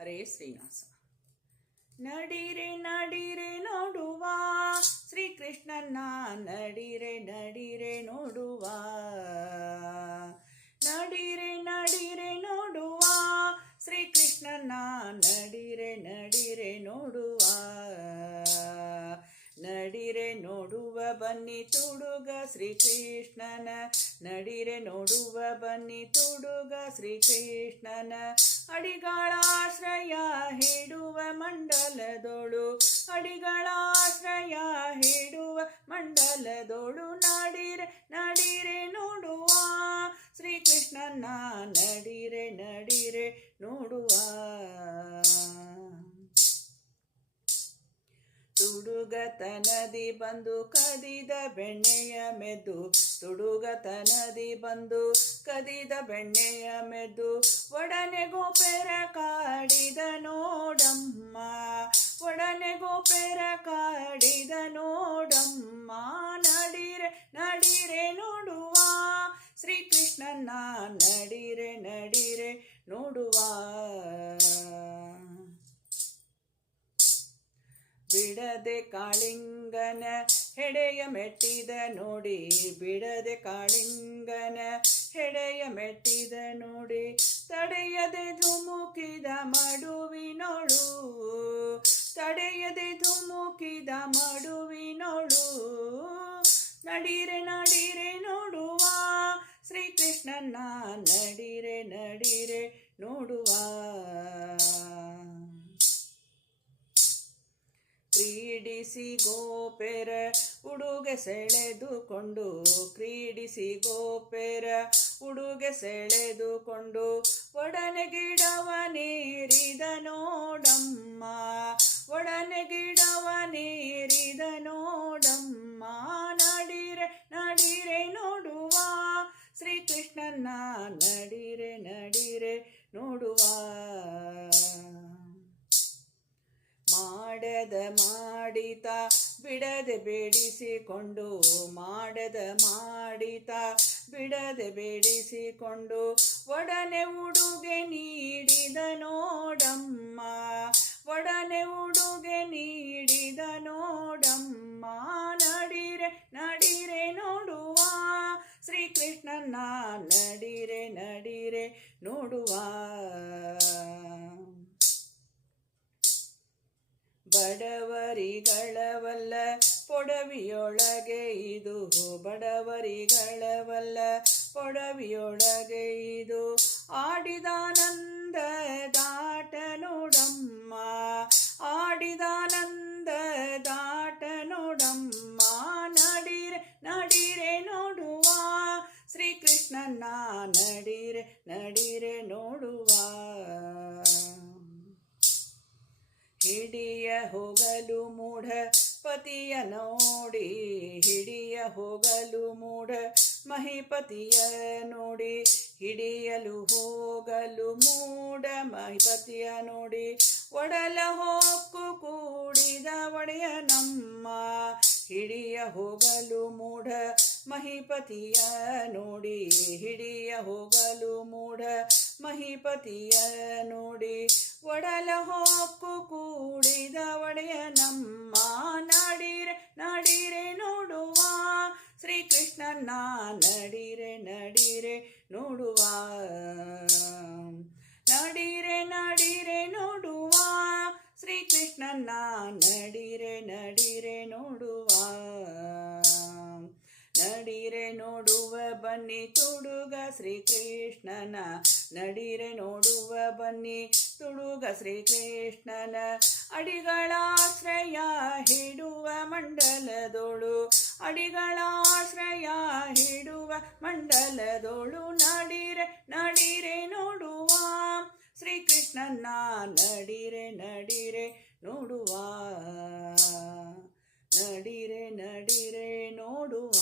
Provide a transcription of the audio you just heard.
ಹರೇ ಶ್ರೀನಿವಾಸ ನಡಿರೆ ನಡಿರೆ ನೋಡುವ. ಶ್ರೀಕೃಷ್ಣನ ನಡಿರೆ ನಡಿರೆ ನೋಡುವ. ನಡಿರೆ ನಡಿರೆ ನೋಡುವ. ಶ್ರೀಕೃಷ್ಣನ ನಡಿರೆ ನಡಿರೆ ನೋಡುವ. ನಡಿರೆ ನೋಡುವ ಬನ್ನಿ ತುಡುಗ ಶ್ರೀಕೃಷ್ಣನ. ನಡಿರೆ ನೋಡುವ ಬನ್ನಿ ತುಡುಗ ಶ್ರೀಕೃಷ್ಣನ. ಅಡಿಗಳಾಶ್ರಯ ಹಿಡುವ ಮಂಡಲದೋಳು, ಅಡಿಗಳಾಶ್ರಯ ಹಿಡುವ ಮಂಡಲದೊಳು ನಡಿರೆ ನಡಿರೆ ನೋಡುವ. ಶ್ರೀಕೃಷ್ಣನ ನಡಿರೆ ನಡಿರೆ ನೋಡುವ. ತುಡುಗತನದಿ ಬಂದು ಕದಿದ ಬೆಣ್ಣೆಯ ಮೆದ್ದು. ತುಡುಗತನದಿ ಬಂದು ಕದಿದ ಬೆಣ್ಣೆಯ ಮೆದು ಒಡನೆ ಗೋಪೆರ ಕಾಡಿದ ನೋಡಮ್ಮ. ಒಡನೆ ಗೋಪೆರ ಕಾಡಿದ ನೋಡಮ್ಮ. ನಡಿರೆ ನಡಿರೆ ನೋಡುವ. ಶ್ರೀಕೃಷ್ಣನ ನಡಿರೆ ನಡಿರೆ ನೋಡುವ. ಬಿಡದೆ ಕಾಳಿಂಗನ ಹೆಡೆಯ ಮೆಟ್ಟಿದ ನೋಡಿ, ಬಿಡದೆ ಕಾಳಿಂಗನ ಹೆಡೆಯ ಮೆಟ್ಟಿದ ನೋಡಿ, ತಡೆಯದೆ ಧುಮುಕಿದ ಮಡುವಿನೋಳು, ತಡೆಯದೆ ಧುಮುಕಿದ ಮಡುವಿನೋಳು, ನಡಿರೆ ನಡಿರೆ ನೋಡುವ ಶ್ರೀಕೃಷ್ಣನ ನಡಿರೆ ನಡಿರೆ ನೋಡುವ. ಕ್ರೀಡಿಸಿ ಗೋಪೆರ ಉಡುಗೆ ಸೆಳೆದುಕೊಂಡು, ಕ್ರೀಡಿಸಿ ಗೋಪೆರ ಉಡುಗೆ ಸೆಳೆದುಕೊಂಡು, ಒಡನೆ ಗಿಡವ ನೀರಿದ ನೋಡಮ್ಮ, ಒಡನೆ ಗಿಡವ ನೀರಿದ ನೋಡಮ್ಮ, ನಡಿರೆ ನಡಿರೆ ನೋಡುವ ಶ್ರೀಕೃಷ್ಣನ ನಡಿರೆ ನಡಿರೆ ನೋಡುವ. ಮಾಡದ ಮಾಡಿತ, ಬಿಡದೆ ಬೇಡಿಸಿಕೊಂಡು, ಮಾಡದ ಮಾಡಿತ, ಬಿಡದೆ ಬೇಡಿಸಿಕೊಂಡು, ಒಡನೆ ಉಡುಗೆ ನೀಡಿದ ನೋಡಮ್ಮ, ಒಡನೆ ಉಡುಗೆ ನೀಡಿದ ನೋಡಮ್ಮ, ನಡಿರೆ ನಡಿರೆ ನೋಡುವ ಶ್ರೀಕೃಷ್ಣನ ನಡಿರೆ ನಡಿರೆ ನೋಡುವ. ಬಡವರಿಗಳವಲ್ಲ, ಪೊಡವಿಯೊಳಗೆ ಇದು ಬಡವರಿಗಳವಲ್ಲ, ಪೊಡವಿಯೊಳಗೆ ಇದು ಆಡಿದಾನಂದ ದಾಟ ನೋಡಮ್ಮ ಆಡಿದಾನಂದ ದಾಟ ನೋಡಮ್ಮ ನಡಿರೆ ನಡಿರೆ ನೋಡುವ, ಶ್ರೀಕೃಷ್ಣನ ನಡಿರೆ ನಡಿರೆ ಹೋಗಲು ಮೂಢ, ಪತಿಯ ನೋಡಿ ಹಿಡಿಯ ಹೋಗಲು ಮೂಢ, ಮಹಿಪತಿಯ ನೋಡಿ ಹಿಡಿಯಲು ಹೋಗಲು ಮೂಢ, ಮಹಿಪತಿಯ ನೋಡಿ ಒಡಲ ಹೊಕ್ಕು ಕೂಡಿದ ಒಡೆಯ ನಮ್ಮ, ಹಿಡಿಯ ಹೋಗಲು ಮೂಢ, ಮಹಿಪತಿಯ ನೋಡಿ ಹಿಡಿಯ ಹೋಗಲು ಮೂಢ, ಮಹಿಪತಿಯ ನೋಡಿ ಒಡಲ ಹೊಕ್ಕು ಕೂಡಿದ ಒಡೆಯ ನಮ್ಮ ನಡಿರೆ ನಡಿರೆ ನೋಡುವ. ಶ್ರೀಕೃಷ್ಣನ ನಡಿರೆ ನಡಿರೆ ನೋಡುವ. ನಡಿರೆ ನಡಿರೆ ನೋಡುವ. ಶ್ರೀಕೃಷ್ಣನ ನಡಿರೆ ನಡಿರೆ ನೋಡುವ. ನಡಿರೆ ನೋಡುವ ಬನ್ನಿ ತುಡುಗ ಶ್ರೀಕೃಷ್ಣನ, ನಡಿರೆ ನೋಡುವ ಬನ್ನಿ ತುಡುಗ ಶ್ರೀಕೃಷ್ಣನ. ಅಡಿಗಳಾಶ್ರಯ ಹಿಡುವ ಮಂಡಲದೋಳು, ಅಡಿಗಳಾಶ್ರಯ ಹಿಡುವ ಮಂಡಲದೋಳು, ನಡಿರೆ ನಡಿರೆ ನೋಡುವ. ಶ್ರೀಕೃಷ್ಣನ ನಡಿರೆ ನಡಿರೆ ನೋಡುವ. ನಡಿರೆ ನಡಿರೆ ನೋಡುವ.